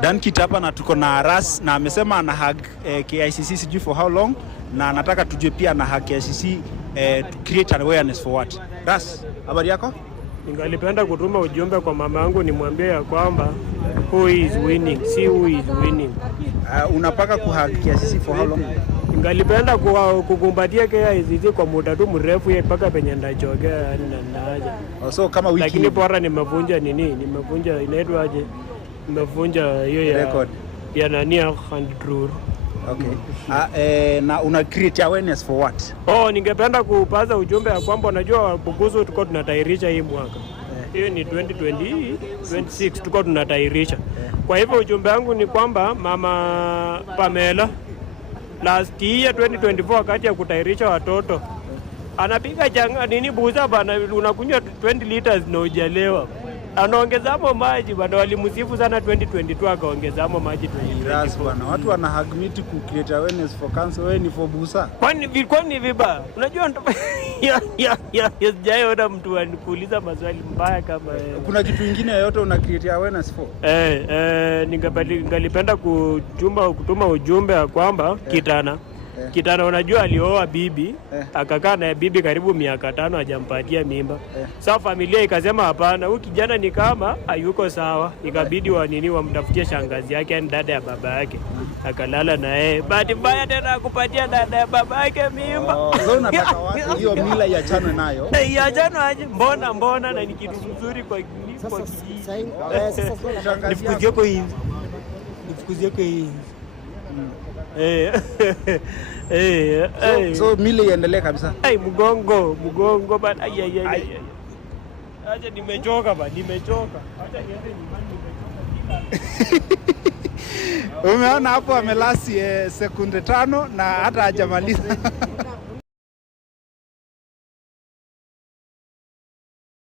Dan Kit hapa na tuko na Ras na amesema ana hug KICC sijui for how long, na nataka tujue pia ana hug KICC to create an awareness for what. Ras, habari yako? Ningalipenda kutuma ujumbe kwa mama yangu nimwambie ya kwamba who is winning, si who is winning. Unapaka ku hug KICC for how long? Ningalipenda kukumbatia KICC kwa muda tu mrefu mpaka penye ndachokea na haja. So kama wiki. Lakini bora nimevunja nimevunja inaitwa aje? Nimevunja hiyo ya record ya nani ya Handrur. Okay. Na una create awareness for what? Ningependa kupaza ujumbe ya kwamba unajua Bukusu tuko tunatairisha hii mwaka. Hiyo ni 2026 tuko tunatairisha. Kwa hivyo ujumbe wangu ni kwamba Mama Pamela last year 2024 wakati ya kutairisha watoto anapiga changa nini buza bana, unakunywa 20 liters na hujalewa. Anaongezamo maji bado, walimsifu sana 2022 akaongezamo maji 2024. Bwana, watu wana hug meet ku create awareness for cancer, wewe ni for busa. Kwani viba? Unajua sijaona mtu anikuuliza maswali mbaya kama kuna kitu kingine yote una create awareness for? Ningalipenda kutuma ujumbe ya kwamba Kitana unajua alioa bibi akakaa na bibi karibu miaka 5 hajampatia mimba. Sasa familia ikasema hapana, huyu kijana ni kama hayuko sawa, ikabidi wamtafutie shangazi yake, yani dada ya baba yake. Akalala na yeye, bahati mbaya tena akupatia dada ya baba yake mimba. Leo nataka watu hiyo mila ya chano nayo. Ya chano aje? Mbona na ni kitu mzuri kwa kijiji. Nifukuzie kwa hivi. So mila iendelee kabisa. Mgongo bana. Acha nimechoka. Acha niende nyumbani nimechoka. Umeona hapo amelasi sekunde 5 na hata hajamaliza.